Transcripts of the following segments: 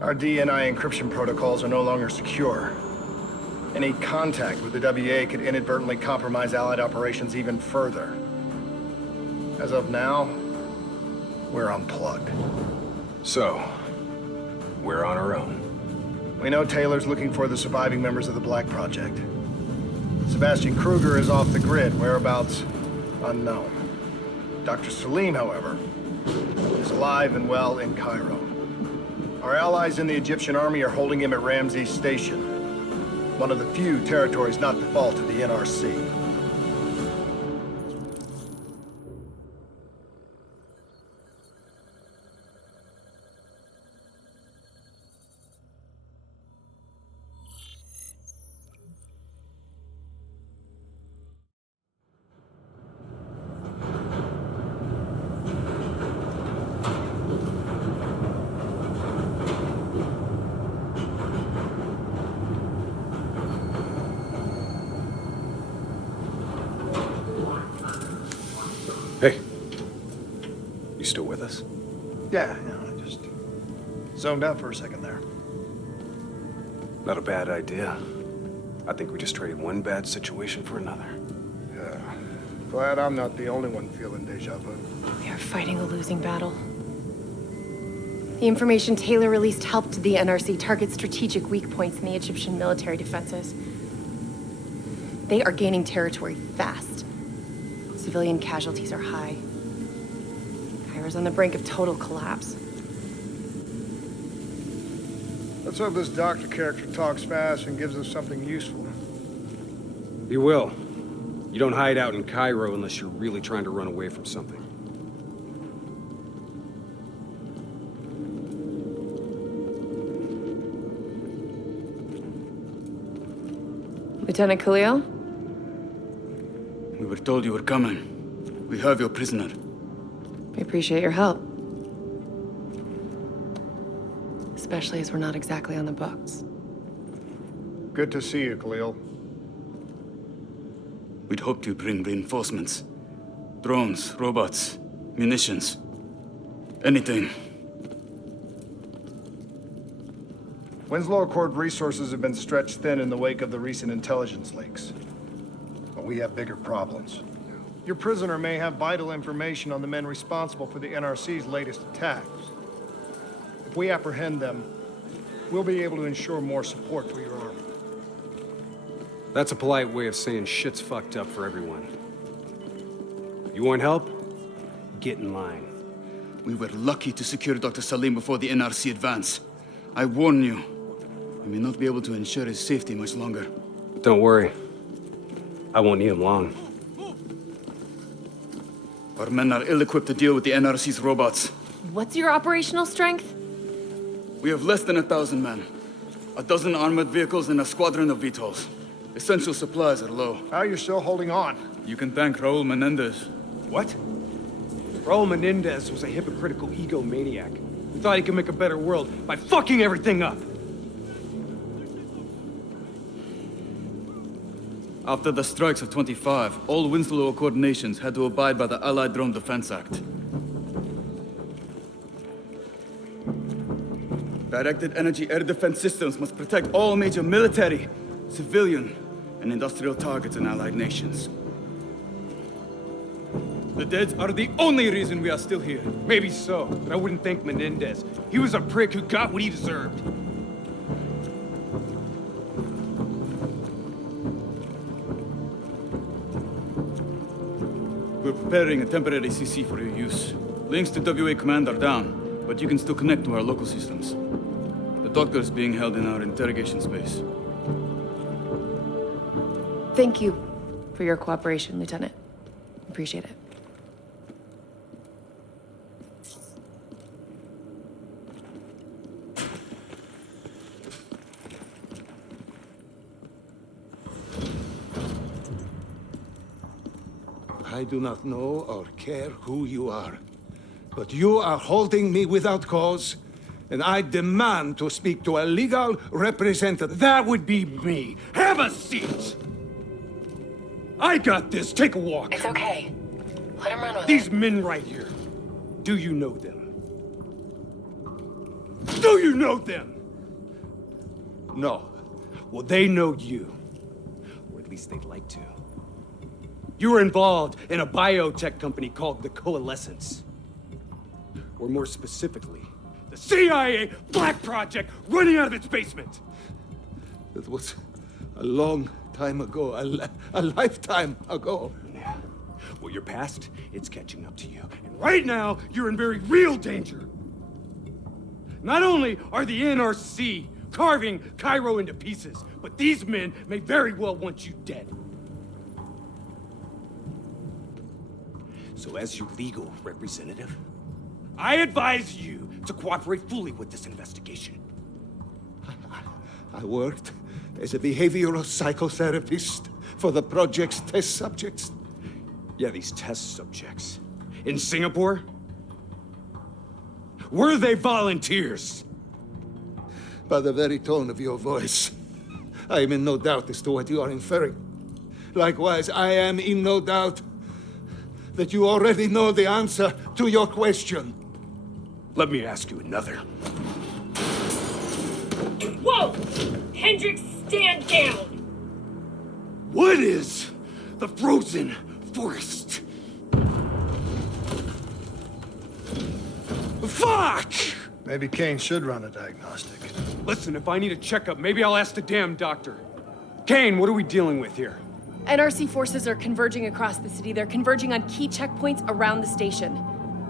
Our DNI encryption protocols are no longer secure. Any contact with the WA could inadvertently compromise Allied operations even further. As of now, we're unplugged. So, we're on our own. We know Taylor's looking for the surviving members of the Black Project. Sebastian Kruger is off the grid, whereabouts unknown. Dr. Salim, however, is alive and well in Cairo. Our allies in the Egyptian army are holding him at Ramses Station, one of the few territories not default to the NRC. Hey. You still with us? Yeah, I just zoned out for a second there. Not a bad idea. I think we just traded one bad situation for another. Yeah. Glad I'm not the only one feeling deja vu. We are fighting a losing battle. The information Taylor released helped the NRC target strategic weak points in the Egyptian military defenses. They are gaining territory fast. Civilian casualties are high. Cairo's on the brink of total collapse. Let's hope this doctor character talks fast and gives us something useful. You will. You don't hide out in Cairo unless you're really trying to run away from something. Lieutenant Khalil? We were told you were coming. We have your prisoner. We appreciate your help. Especially as we're not exactly on the books. Good to see you, Khalil. We'd hoped to bring reinforcements. Drones, robots, munitions. Anything. Winslow Accord resources have been stretched thin in the wake of the recent intelligence leaks. But we have bigger problems. Your prisoner may have vital information on the men responsible for the NRC's latest attacks. If we apprehend them, we'll be able to ensure more support for your army. That's a polite way of saying shit's fucked up for everyone. You want help? Get in line. We were lucky to secure Dr. Salim before the NRC advance. I warn you, we may not be able to ensure his safety much longer. Don't worry. I won't need him long. Our men are ill-equipped to deal with the NRC's robots. What's your operational strength? We have less than 1,000 men. 12 armored vehicles and a squadron of VTOLs. Essential supplies are low. How you're still holding on? You can thank Raul Menendez. What? Raul Menendez was a hypocritical egomaniac who thought he could make a better world by fucking everything up. After the strikes of 25, all Winslow Accord nations had to abide by the Allied Drone Defense Act. Directed energy air defense systems must protect all major military, civilian, and industrial targets in Allied nations. The dead are the only reason we are still here. Maybe so, but I wouldn't thank Menendez. He was a prick who got what he deserved. We're preparing a temporary CC for your use. Links to WA Command are down, but you can still connect to our local systems. The doctor is being held in our interrogation space. Thank you for your cooperation, Lieutenant. Appreciate it. I do not know or care who you are, but you are holding me without cause, and I demand to speak to a legal representative. That would be me. Have a seat! I got this. Take a walk. It's okay. Let him run with These it. men right here. Do you know them? Do you know them? No. Well, they know you. Or at least they'd like to. You were involved in a biotech company called the Coalescence. Or more specifically, the CIA Black Project running out of its basement. That was a long time ago, a lifetime ago. Yeah. Well, your past, it's catching up to you. And right now, you're in very real danger. Not only are the NRC carving Cairo into pieces, but these men may very well want you dead. So as your legal representative, I advise you to cooperate fully with this investigation. I worked as a behavioral psychotherapist for the project's test subjects. Yeah, these test subjects. In Singapore? Were they volunteers? By the very tone of your voice, I am in no doubt as to what you are inferring. Likewise, I am in no doubt that you already know the answer to your question. Let me ask you another. Whoa! Hendricks, stand down! What is the frozen forest? Fuck! Maybe Kane should run a diagnostic. Listen, if I need a checkup, maybe I'll ask the damn doctor. Kane, what are we dealing with here? NRC forces are converging across the city. They're converging on key checkpoints around the station.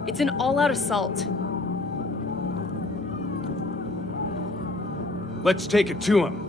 It's an all-out assault. Let's take it to him.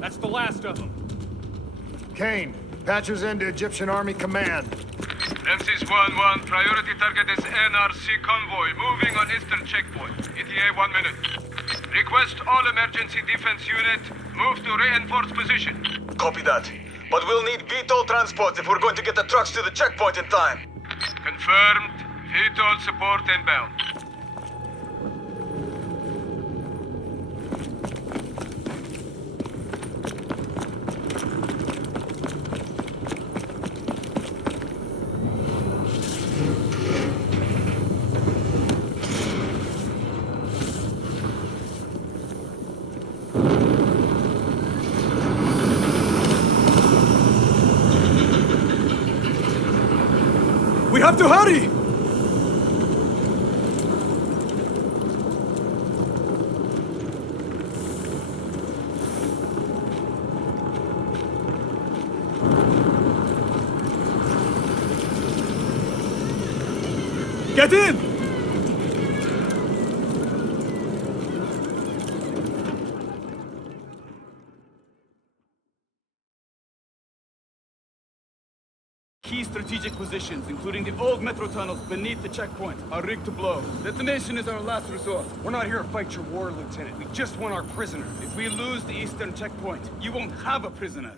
That's the last of them. Kane, patches into Egyptian Army Command. Ramses 1-1, priority target is NRC convoy, moving on eastern checkpoint. ETA 1 minute. Request all emergency defense unit, move to reinforced position. Copy that. But we'll need VTOL transports if we're going to get the trucks to the checkpoint in time. Confirmed. VTOL support inbound. We have to hurry! Get in! Key strategic positions, including the old metro tunnels beneath the checkpoint, are rigged to blow. Detonation is our last resort. We're not here to fight your war, Lieutenant. We just want our prisoner. If we lose the eastern checkpoint, you won't have a prisoner.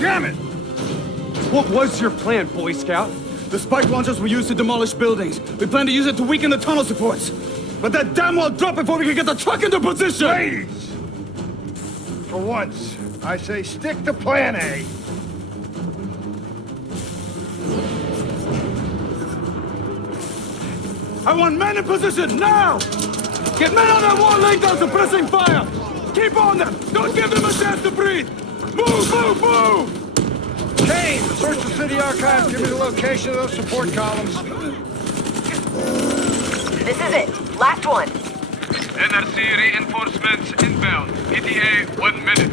Damn it! What was your plan, Boy Scout? The spike launchers were used to demolish buildings. We plan to use it to weaken the tunnel supports. But that damn well dropped before we can get the truck into position! Ladies! For once, I say stick to plan A. I want men in position, now! Get men on that wall laying down suppressing fire! Keep on them! Don't give them a chance to breathe! Move, move, move! Kane, search the city archives. Give me the location of those support columns. This is it. Last one. NRC reinforcements inbound. ETA 1 minute.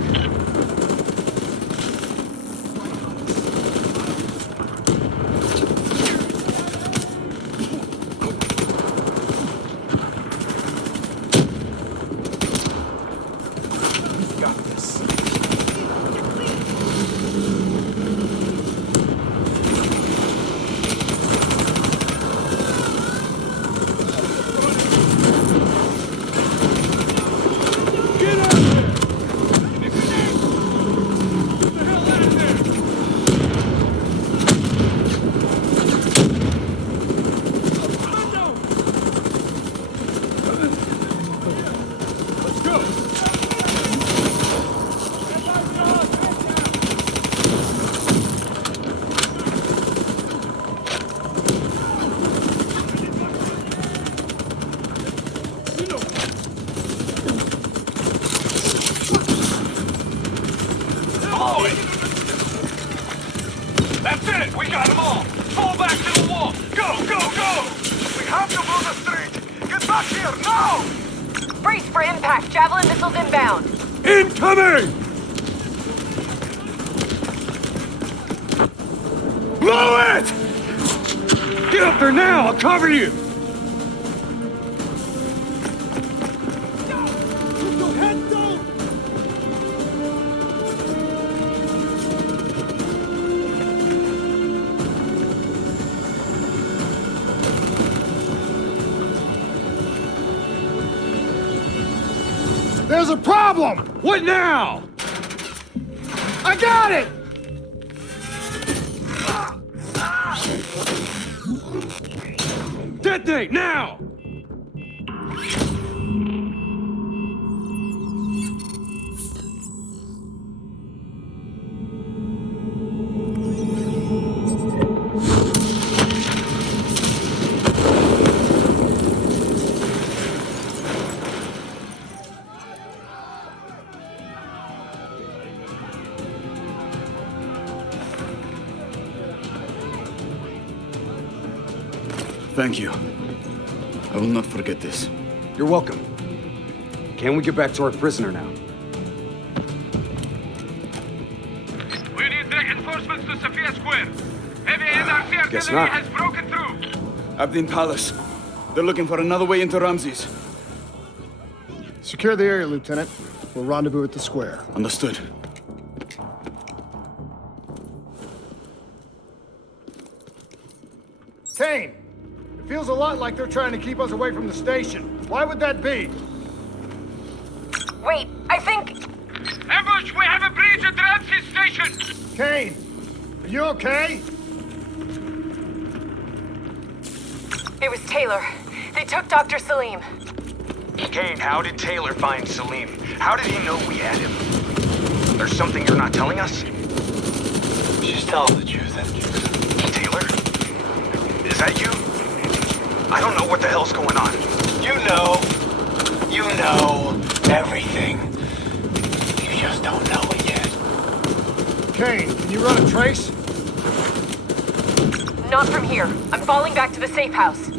That's it! We got them all! Fall back to the wall! Go, go, go! We have to blow the street! Get back here, now! Brace for impact. Javelin missiles inbound. Incoming! Blow it! Get up there now! I'll cover you! There's a problem! What now? I got it! Detonate now! Thank you. I will not forget this. You're welcome. Can we get back to our prisoner now? We need reinforcements to Sophia Square. Heavy NRC Guess artillery not. has broken through. Abdin Palace. They're looking for another way into Ramses. Secure the area, Lieutenant. We'll rendezvous at the square. Understood. Kane! It feels a lot like they're trying to keep us away from the station. Why would that be? Wait, I think... Ambush! We have a breach at Ramses Station! Kane! Are you okay? It was Taylor. They took Dr. Salim. Kane, how did Taylor find Salim? How did he know we had him? There's something you're not telling us? She's telling the truth, Taylor? Is that you? I don't know what the hell's going on. You know everything. You just don't know it yet. Kane, can you run a trace? Not from here. I'm falling back to the safe house.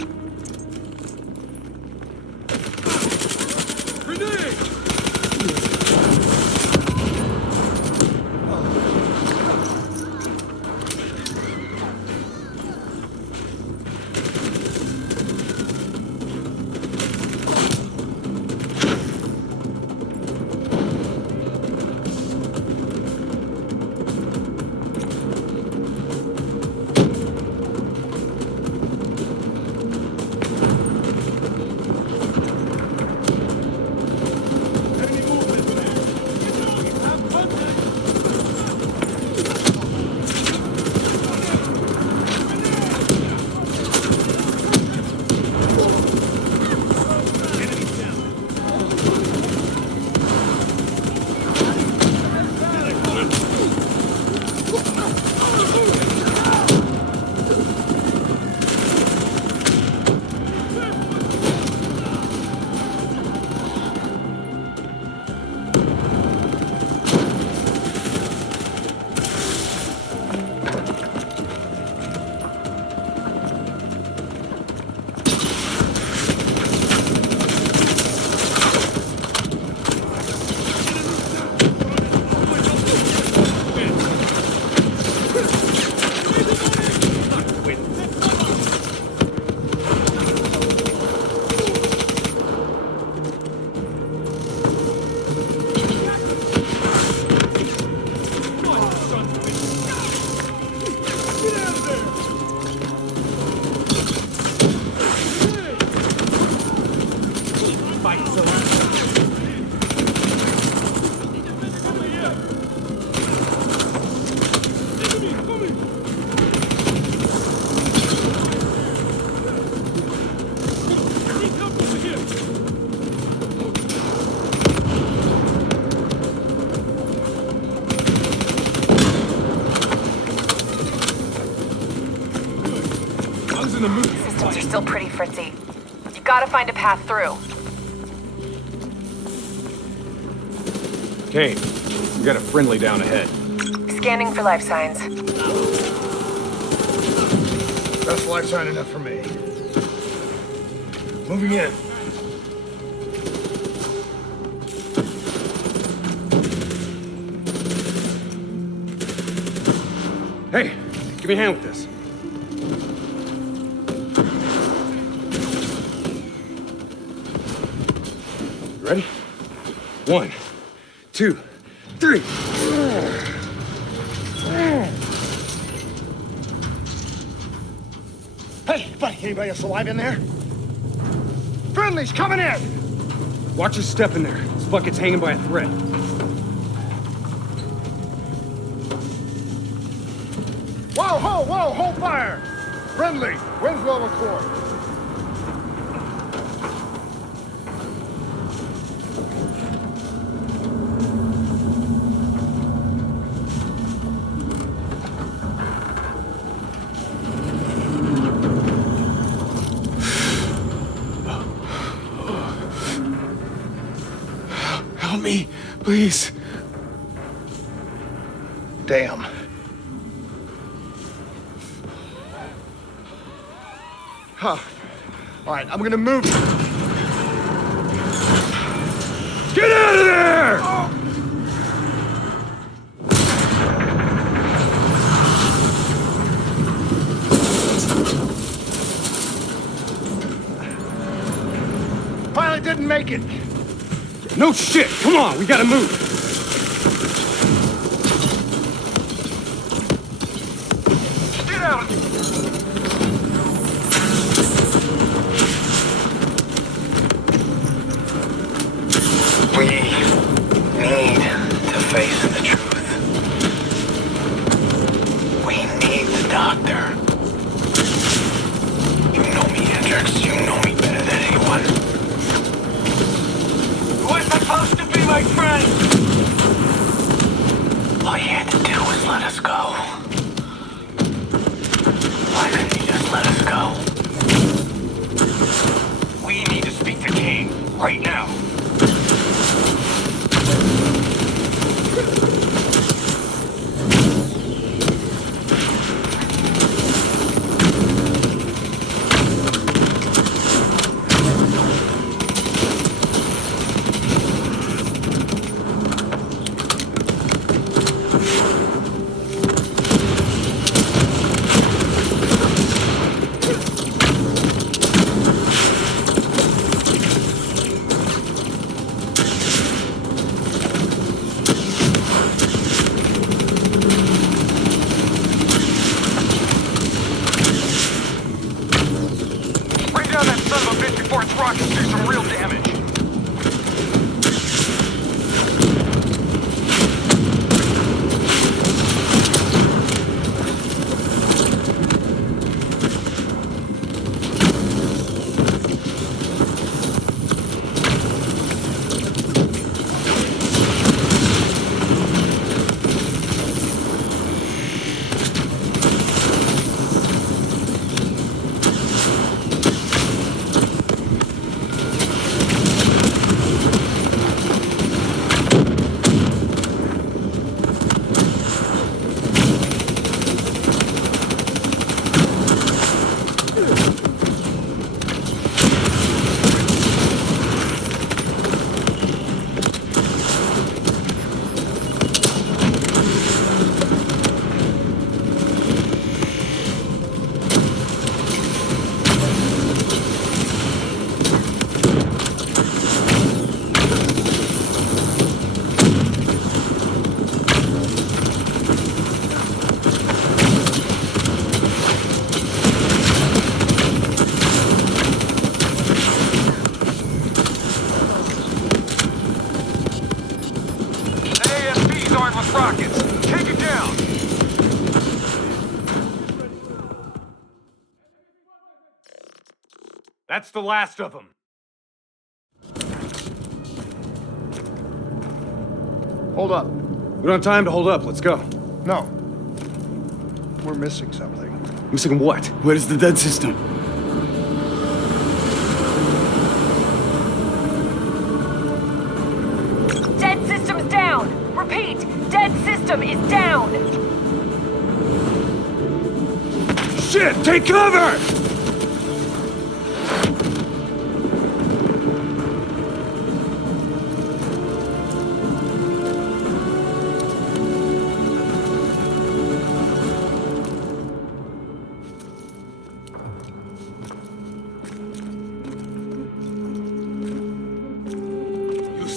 Systems are still pretty fritzy. You gotta find a path through. Kane, we got a friendly down ahead. Scanning for life signs. That's life sign enough for me. Moving in. Hey, give me a hand with this. Ready? 1, 2, 3. Hey, buddy, anybody else alive in there? Friendly's coming in! Watch your step in there. This bucket's hanging by a thread. Whoa, hold fire! Friendly, Winslow Accord. Help me, please. Damn. Huh. All right, I'm gonna move. Get out of there! I didn't make it. No shit! Come on, we gotta move! Get out! We need to face the truth. We need the doctor. You know me, Hendrix. You know me better than anyone. We're supposed to be my friend! All you had to do was let us go. Why couldn't you just let us go? We need to speak to Kane, right now. That's the last of them. Hold up. We don't have time to hold up. Let's go. No. We're missing something. Missing what? Where is the dead system? Dead system's down! Repeat, dead system is down! Shit! Take cover!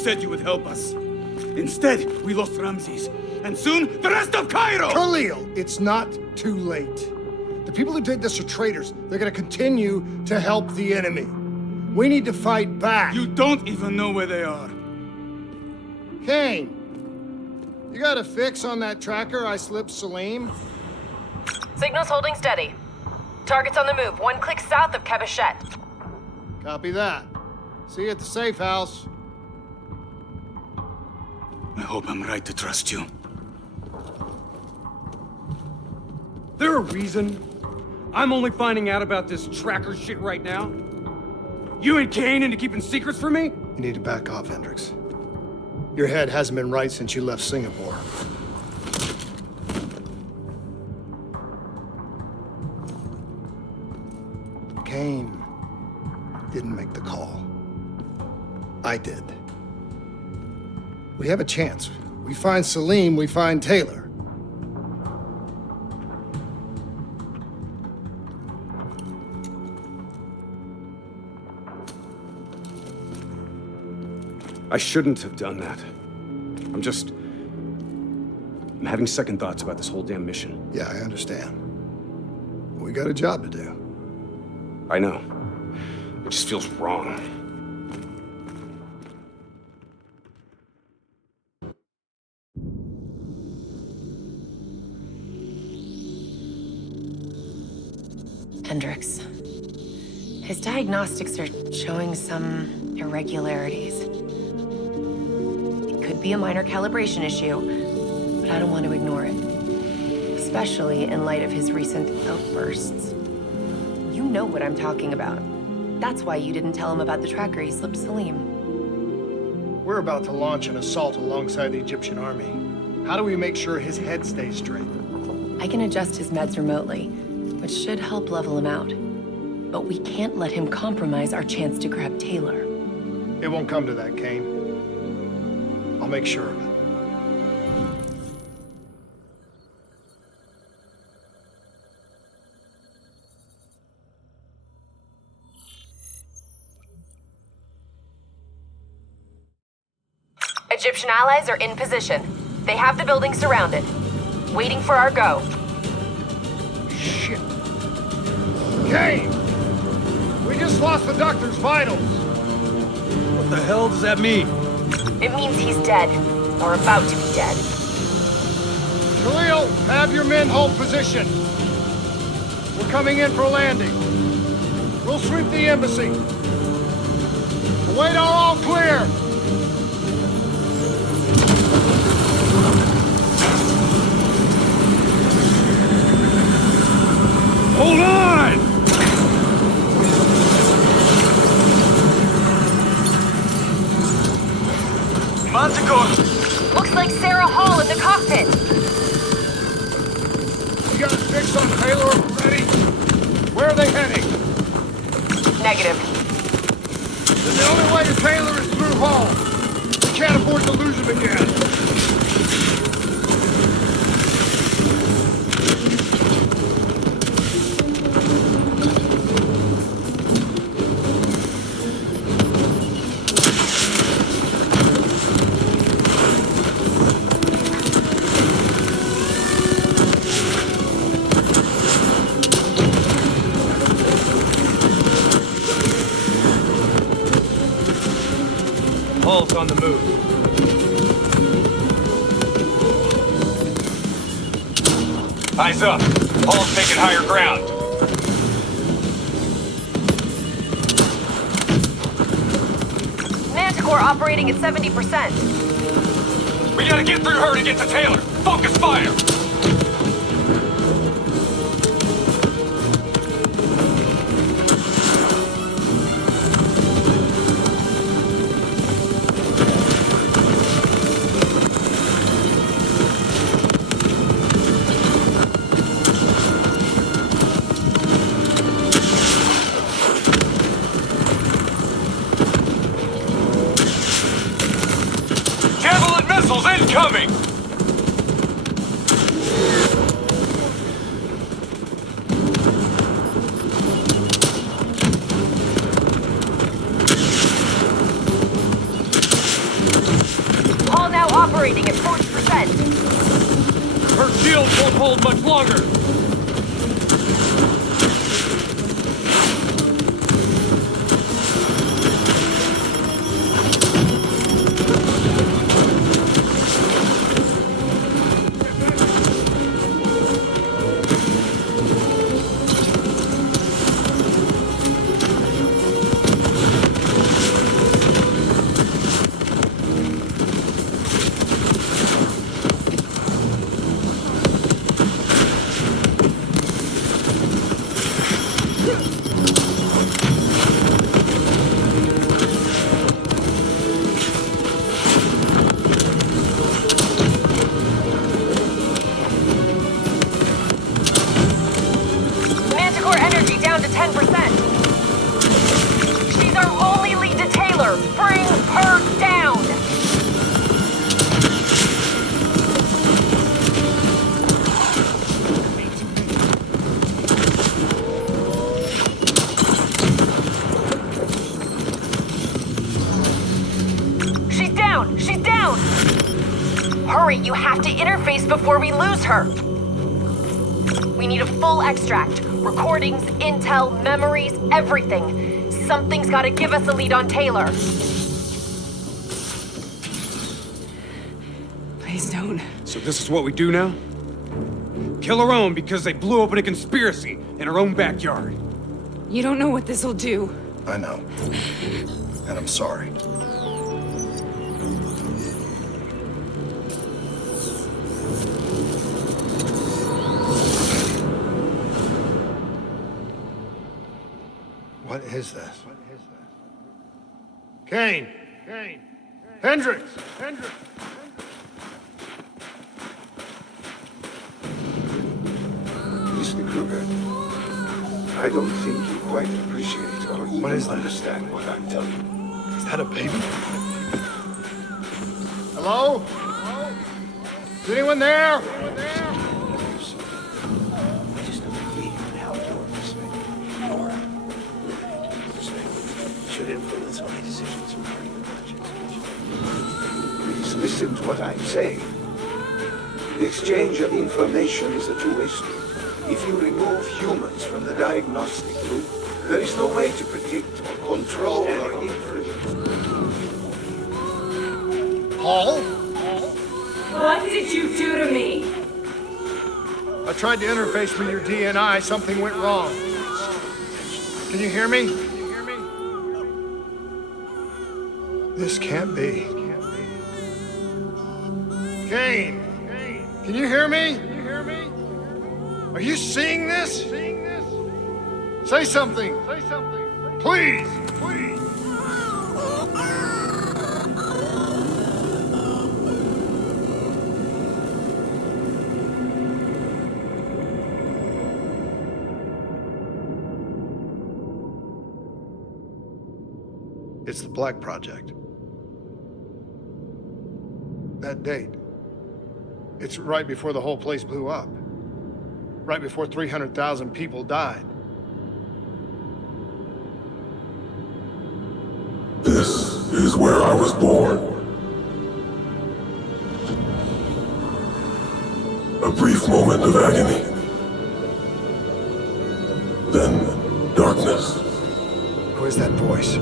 Said you would help us. Instead, we lost Ramses, and soon the rest of Cairo! Khalil, it's not too late. The people who did this are traitors. They're gonna continue to help the enemy. We need to fight back. You don't even know where they are. Kane, you got a fix on that tracker I slipped Salim? Signal's holding steady. Target's on the move, 1 click south of Cabochette. Copy that. See you at the safe house. I hope I'm right to trust you. There a reason I'm only finding out about this tracker shit right now? You and Kane into keeping secrets from me? You need to back off, Hendrix. Your head hasn't been right since you left Singapore. Kane didn't make the call. I did. We have a chance. We find Salim, we find Taylor. I shouldn't have done that. I'm having second thoughts about this whole damn mission. Yeah, I understand. We got a job to do. I know. It just feels wrong. Hendricks. His diagnostics are showing some irregularities. It could be a minor calibration issue, but I don't want to ignore it. Especially in light of his recent outbursts. You know what I'm talking about. That's why you didn't tell him about the tracker he slipped Salim. We're about to launch an assault alongside the Egyptian army. How do we make sure his head stays straight? I can adjust his meds remotely, which should help level him out. But we can't let him compromise our chance to grab Taylor. It won't come to that, Kane. I'll make sure of it. Egyptian allies are in position. They have the building surrounded. Waiting for our go. Shit. Kane! We just lost the doctor's vitals. What the hell does that mean? It means he's dead. Or about to be dead. Khalil, have your men hold position. We're coming in for a landing. We'll sweep the embassy. Await all clear. Hold on! Manticore! Looks like Sarah Hall in the cockpit. You got a fix on Taylor already? Where are they heading? Negative. Then the only way to Taylor is through Hall. We can't afford to lose him again. Hall's on the move. Eyes up. Hall's taking higher ground. Manticore operating at 70%. We gotta get through her to get to Taylor. Focus fire! Javelin missiles incoming! Hall now operating at 40%. Her shields won't hold much longer. down! She's down! Hurry, you have to interface before we lose her! We need a full extract. Recordings, intel, memories, everything. Something's gotta give us a lead on Taylor. Please don't. So this is what we do now? Kill our own because they blew open a conspiracy in our own backyard. You don't know what this'll do. I know. And I'm sorry. What is this? Kane! Hendricks! Mr. Kruger, I don't think you quite appreciate or even understand what I'm telling you. Is that a baby? Hello? Is anyone there? Should influence my decisions regarding the project. Please listen to what I'm saying. The exchange of information is a two-way street. If you remove humans from the diagnostic loop, there is no way to predict or control or influence. Paul? What did you do to me? I tried to interface with your DNI. Something went wrong. Can you hear me? This can't be. Kane! Can you hear me? Are you seeing this? Say something! Please! It's the Black Project. That date. It's right before the whole place blew up. Right before 300,000 people died. This is where I was born. A brief moment of agony. Then darkness. Who is that voice?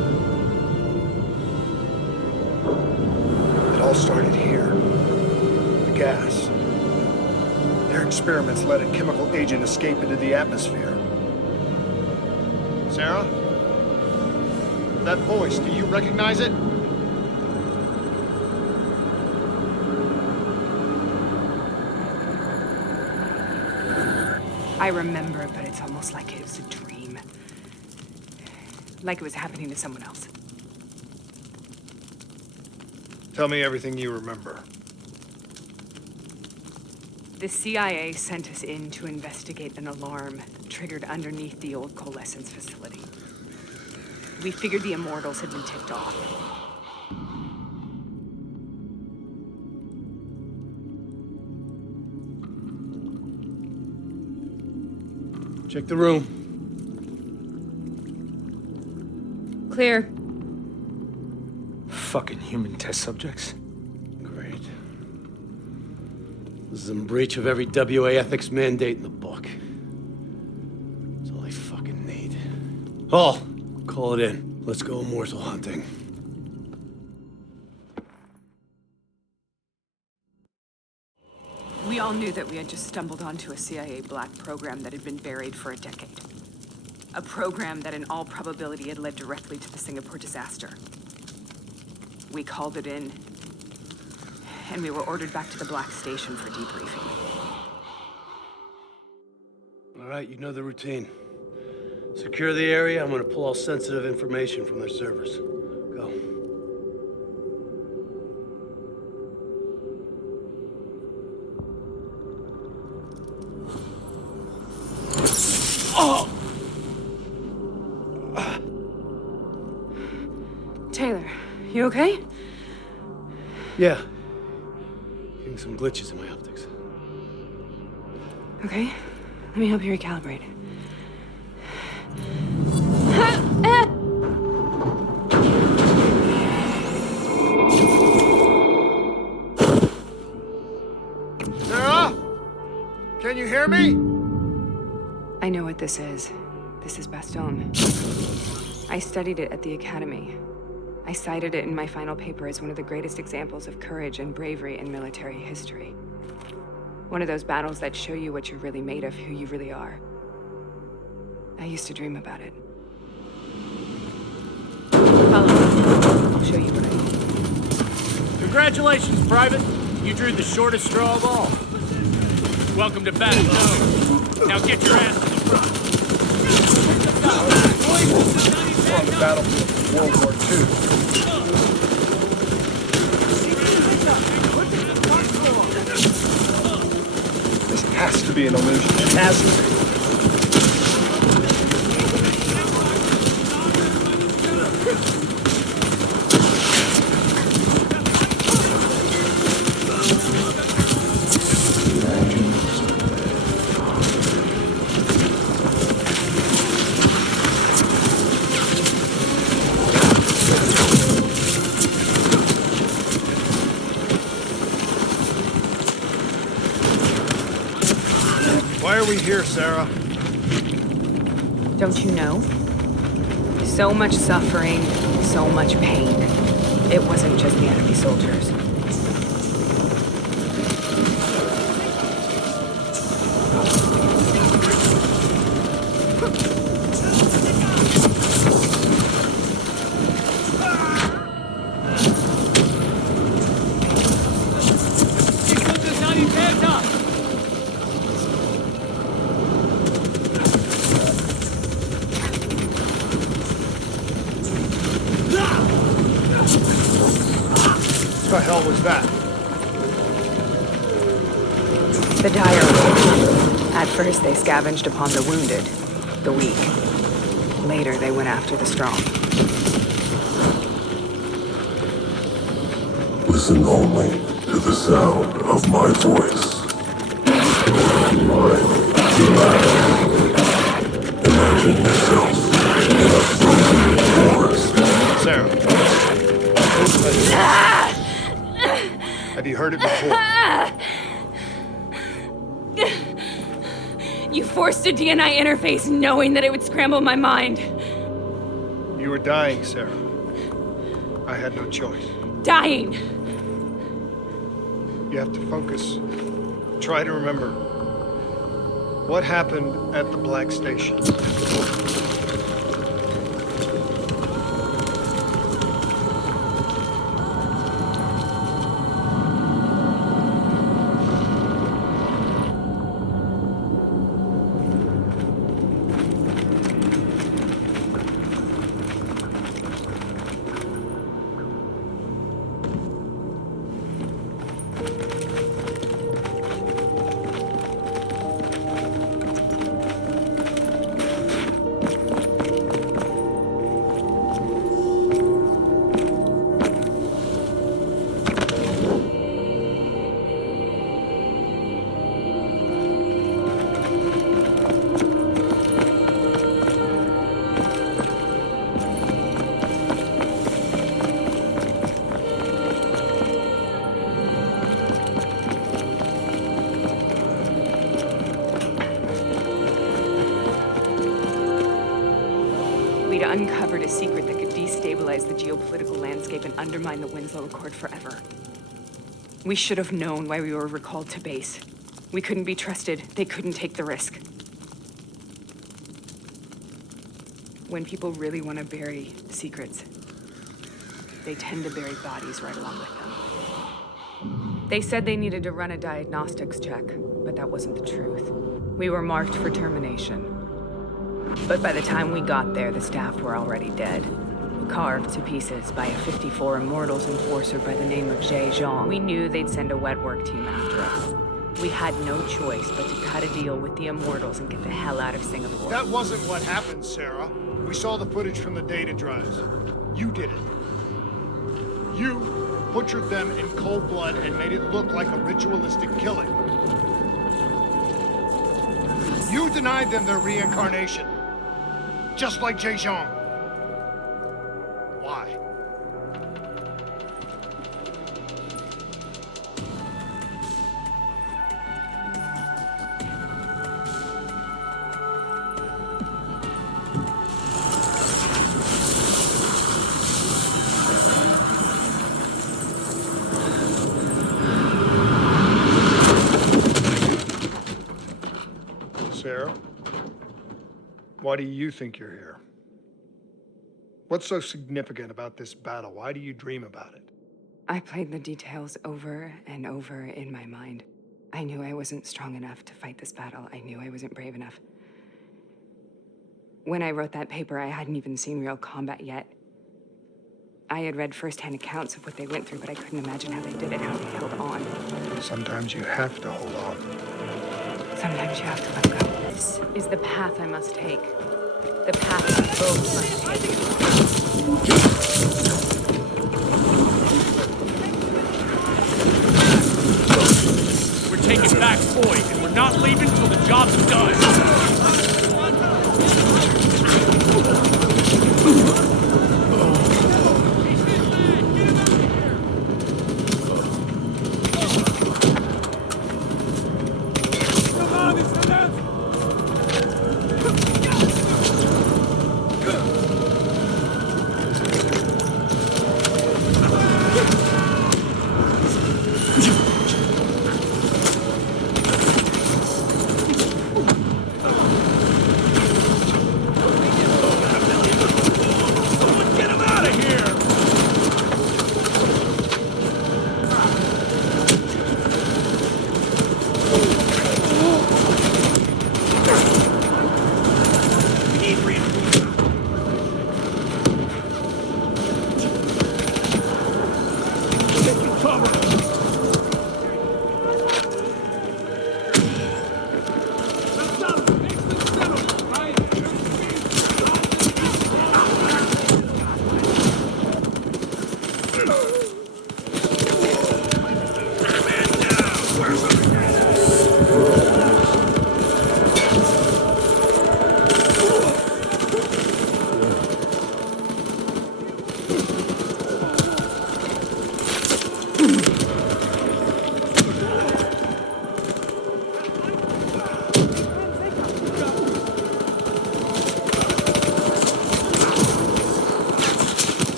It all started here. The gas. Their experiments let a chemical agent escape into the atmosphere. Sarah? That voice, do you recognize it? I remember, but it's almost like it was a dream. Like it was happening to someone else. Tell me everything you remember. The CIA sent us in to investigate an alarm triggered underneath the old coalescence facility. We figured the immortals had been ticked off. Check the room. Clear. Fucking human test subjects. Great. This is in breach of every WA ethics mandate in the book. That's all they fucking need. Paul, call it in. Let's go immortal hunting. We all knew that we had just stumbled onto a CIA black program that had been buried for a decade. A program that in all probability had led directly to the Singapore disaster. We called it in, and we were ordered back to the Black Station for debriefing. All right, you know the routine. Secure the area. I'm gonna pull all sensitive information from their servers. Go. Oh! Taylor, you okay? Yeah. Getting some glitches in my optics. Okay, let me help you recalibrate. hear me? I know what this is. This is Bastogne. I studied it at the Academy. I cited it in my final paper as one of the greatest examples of courage and bravery in military history. One of those battles that show you what you're really made of, who you really are. I used to dream about it. Follow me. I'll show you what I mean. Congratulations, Private. You drew the shortest straw of all. Welcome to Bastogne. Now get your ass to the front. We're on the battlefield of World War II. This has to be an illusion. It has to be. Why are we here, Sarah? Don't you know? So much suffering, so much pain. It wasn't just the enemy soldiers. What the hell was that? The dire. At first, they scavenged upon the wounded, the weak. Later, they went after the strong. Listen only to the sound of my voice. Imagine yourself in a frozen forest. Sarah. Have you heard it before? You forced a DNI interface knowing that it would scramble my mind. You were dying, Sarah. I had no choice. Dying. You have to focus. Try to remember. What happened at the Black Station? We'd uncovered a secret that could destabilize the geopolitical landscape and undermine the Winslow Accord forever. We should have known why we were recalled to base. We couldn't be trusted. They couldn't take the risk. When people really want to bury secrets, they tend to bury bodies right along with them. They said they needed to run a diagnostics check, but that wasn't the truth. We were marked for termination. But by the time we got there, the staff were already dead. Carved to pieces by a 54 Immortals enforcer by the name of Jay Zhang. We knew they'd send a wet work team after us. We had no choice but to cut a deal with the Immortals and get the hell out of Singapore. That wasn't what happened, Sarah. We saw the footage from the data drives. You did it. You butchered them in cold blood and made it look like a ritualistic killing. You denied them their reincarnation. Just like Jay Zhang. Why? Why do you think you're here? What's so significant about this battle? Why do you dream about it? I played the details over and over in my mind. I knew I wasn't strong enough to fight this battle. I knew I wasn't brave enough. When I wrote that paper, I hadn't even seen real combat yet. I had read firsthand accounts of what they went through, but I couldn't imagine how they did it, how they held on. Sometimes you have to hold on. Sometimes you have to let go. This is the path I must take. The path we both must take. We're taking back Boyd, and we're not leaving till the job's done.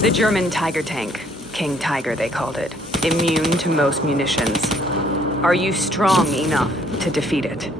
The German Tiger tank. King Tiger, they called it. Immune to most munitions. Are you strong enough to defeat it?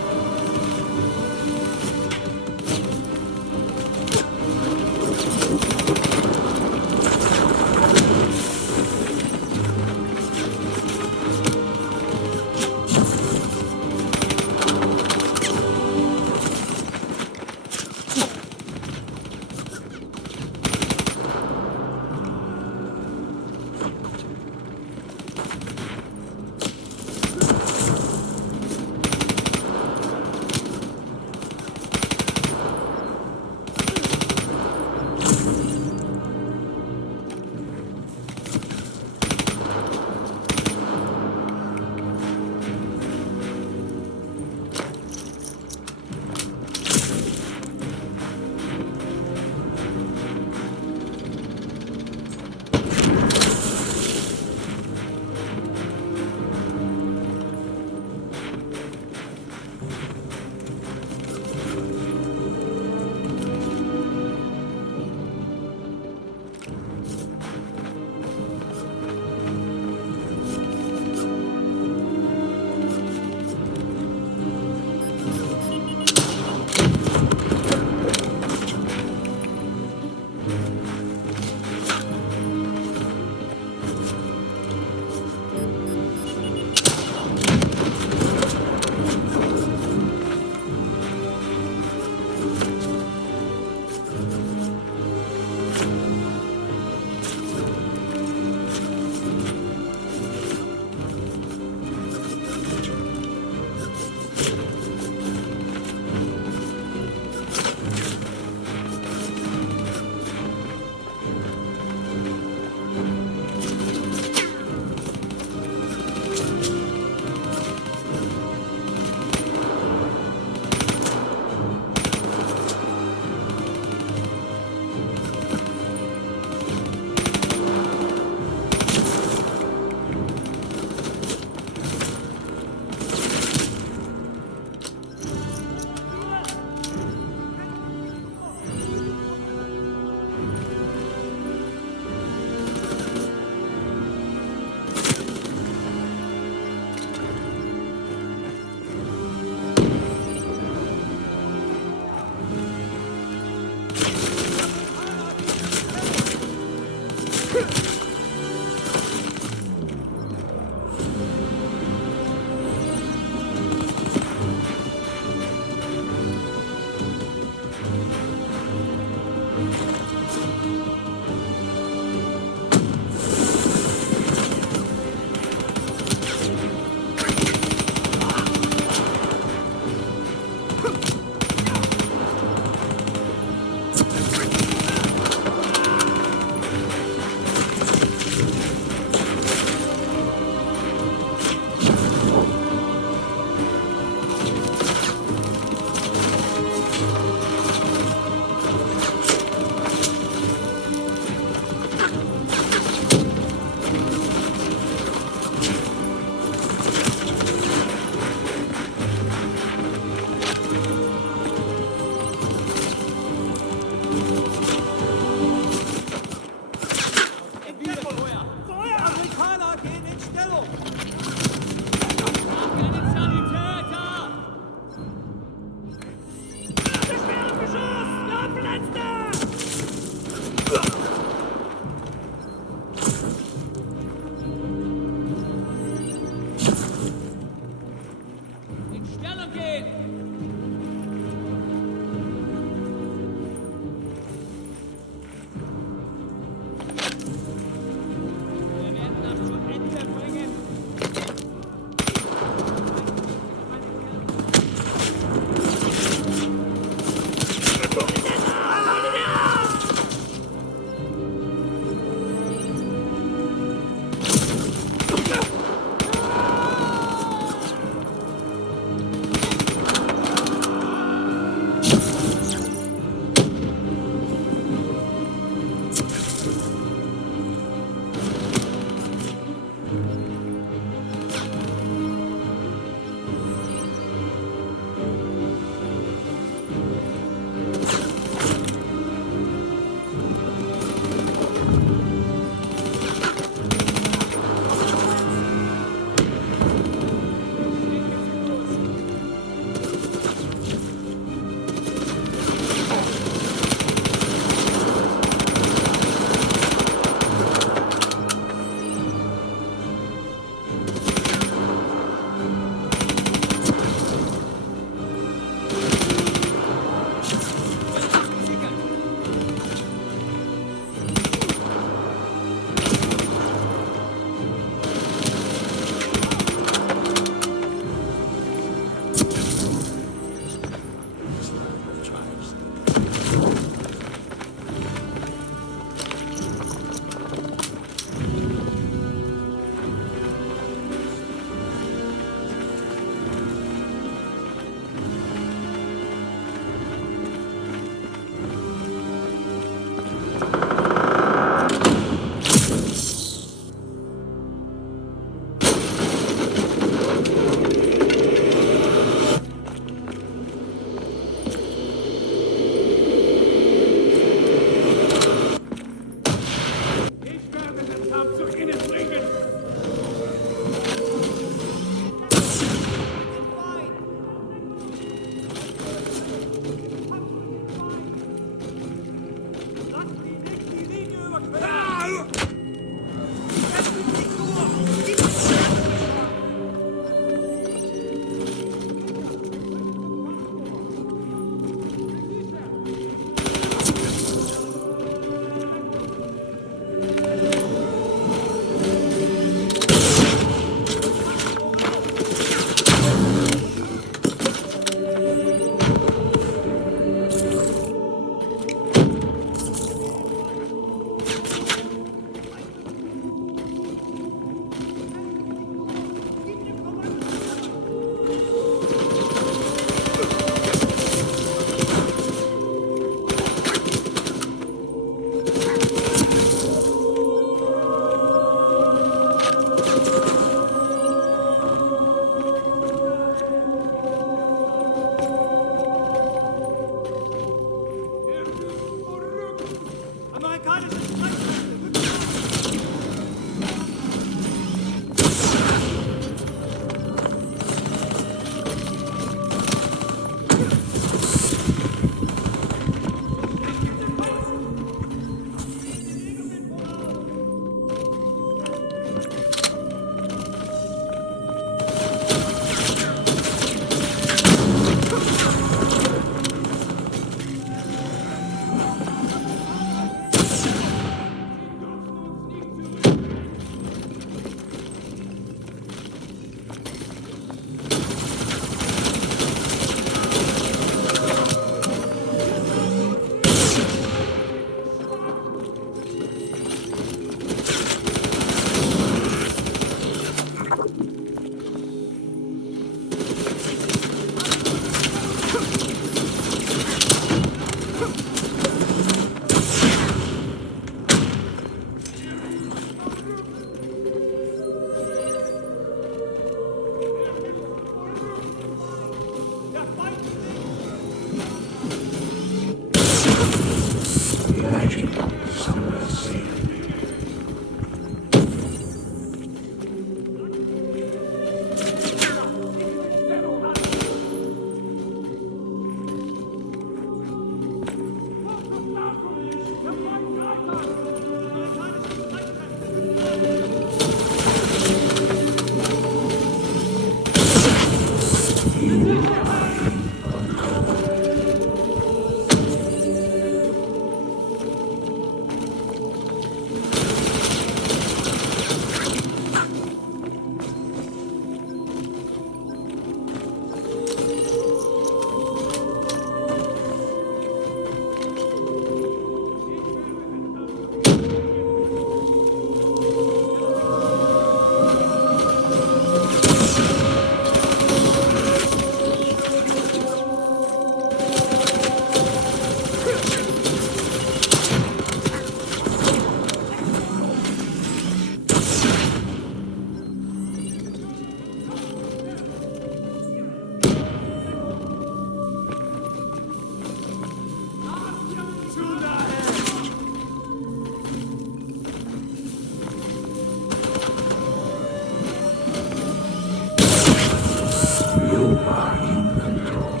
You are in control.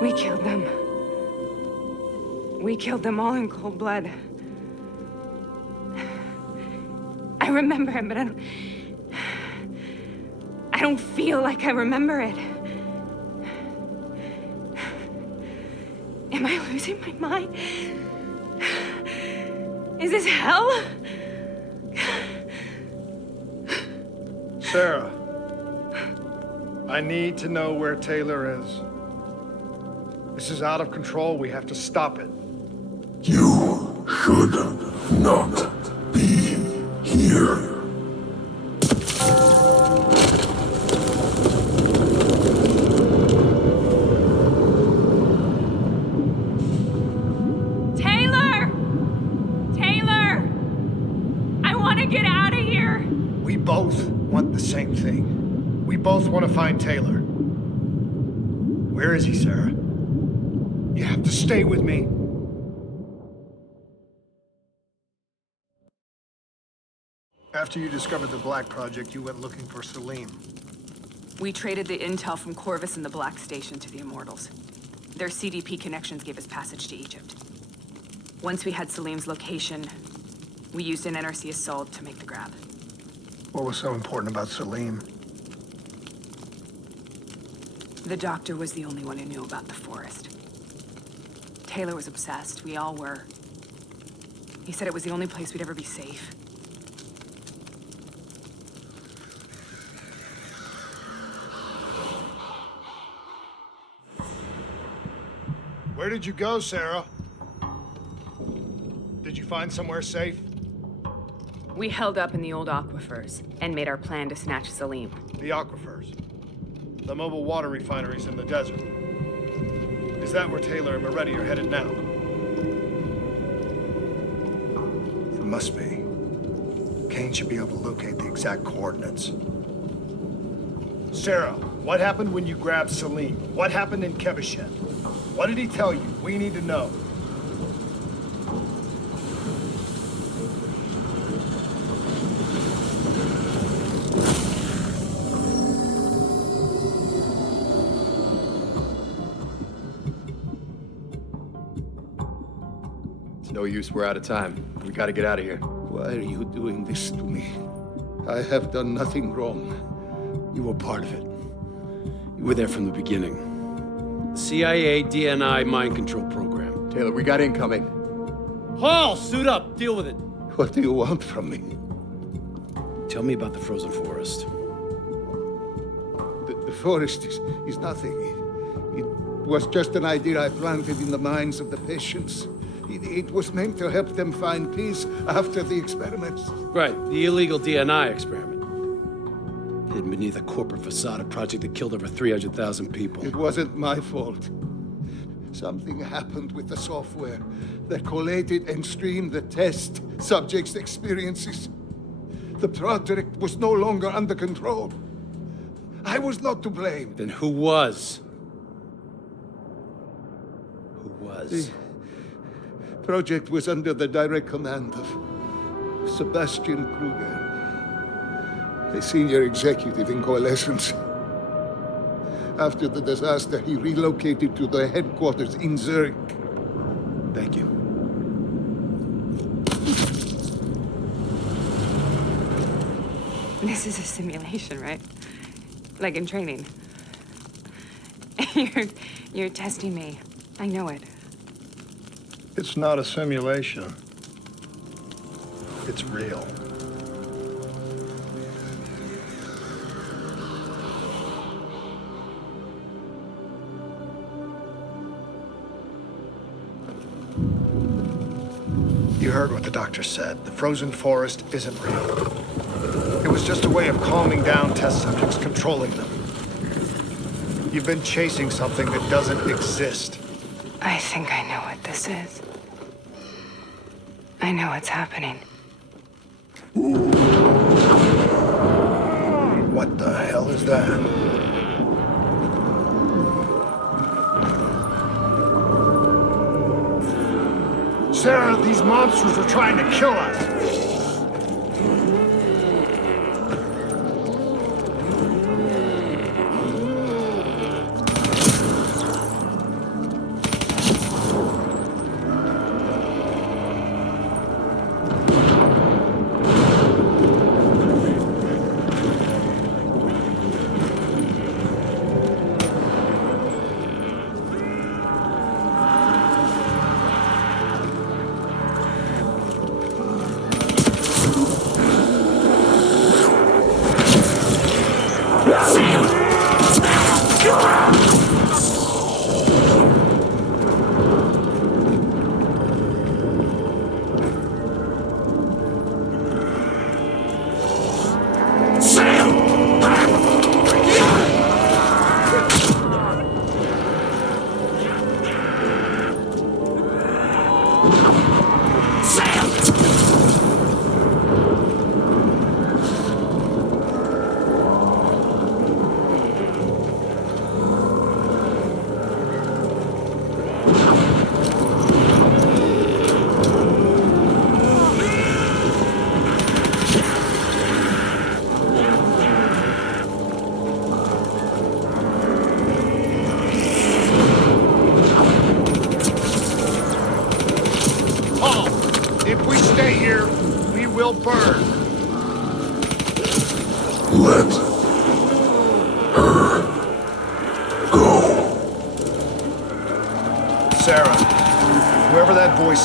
We killed them. We killed them all in cold blood. I remember it, but I don't feel like I remember it. Am I losing my mind? Is this hell? Sarah, I need to know where Taylor is. This is out of control. We have to stop it. You should not be here. Taylor! Taylor! I want to get out of here! We both want the same thing. We both want to find Taylor. Where is he, Sarah? You have to stay with me. After you discovered the Black Project, you went looking for Salim. We traded the intel from Corvus and the Black Station to the Immortals. Their CDP connections gave us passage to Egypt. Once we had Salim's location, we used an NRC assault to make the grab. What was so important about Salim? The doctor was the only one who knew about the forest. Taylor was obsessed. We all were. He said it was the only place we'd ever be safe. Where did you go, Sarah? Did you find somewhere safe? We held up in the old aquifers and made our plan to snatch Salim. The aquifers. The mobile water refineries in the desert. Is that where Taylor and Moretti are headed now? It must be. Kane should be able to locate the exact coordinates. Sarah, what happened when you grabbed Salim? What happened in Kebashet? What did he tell you? We need to know. No use, we're out of time. We gotta get out of here. Why are you doing this to me? I have done nothing wrong. You were part of it. You were there from the beginning. The CIA, DNI, mind control program. Taylor, we got incoming. Hall, suit up, deal with it. What do you want from me? Tell me about the frozen forest. The forest is nothing. It was just an idea I planted in the minds of the patients. It was meant to help them find peace after the experiments. Right, the illegal DNI experiment. Hidden beneath a corporate facade, a project that killed over 300,000 people. It wasn't my fault. Something happened with the software that collated and streamed the test subjects' experiences. The project was no longer under control. I was not to blame. Then who was? Who was? The project was under the direct command of Sebastian Kruger, a senior executive in Coalescence. After the disaster, he relocated to the headquarters in Zurich. Thank you. This is a simulation, right? Like in training. You're testing me. I know it. It's not a simulation. It's real. You heard what the doctor said. The frozen forest isn't real. It was just a way of calming down test subjects, controlling them. You've been chasing something that doesn't exist. I think I know what this is. I know what's happening. What the hell is that? Sarah, these monsters are trying to kill us.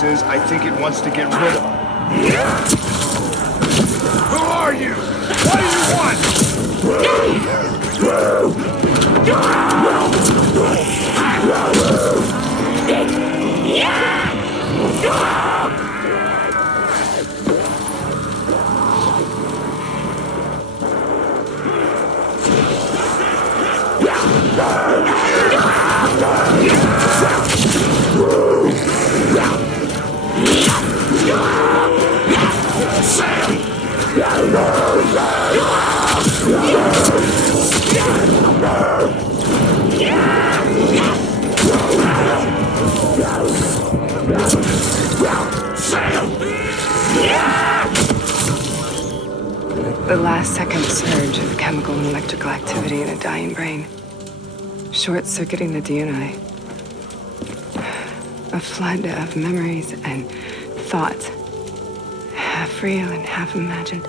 Is, I think it wants to get rid of him. Who are you? What do you want? The last second surge of chemical and electrical activity in a dying brain. Short-circuiting the DNA. A flood of memories and thoughts. Half real and half imagined.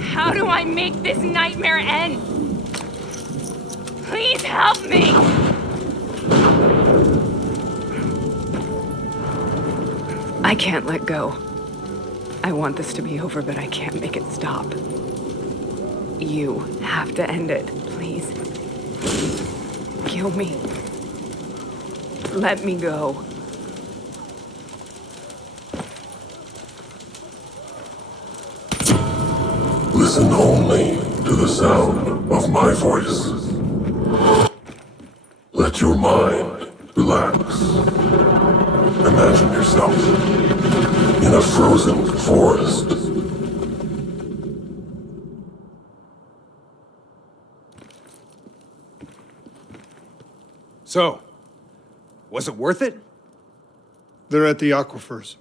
How do I make this nightmare end? Please help me! I can't let go. I want this to be over, but I can't make it stop. You have to end it, please. Kill me. Let me go. Listen only to the sound of my voice. Let your mind relax. Imagine yourself in a frozen forest. So, was it worth it? They're at the aquifers.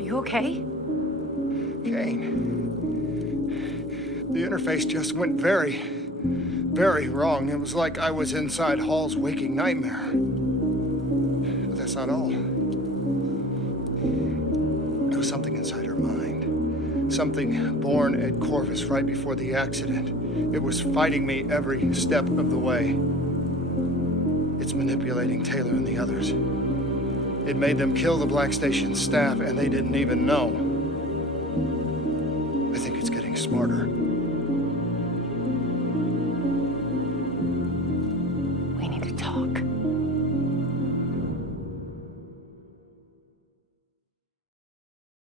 Are you okay? Kane. The interface just went very, very wrong. It was like I was inside Hall's waking nightmare. But that's not all. There was something inside her mind. Something born at Corvus right before the accident. It was fighting me every step of the way. It's manipulating Taylor and the others. It made them kill the Black Station staff, and they didn't even know. I think it's getting smarter.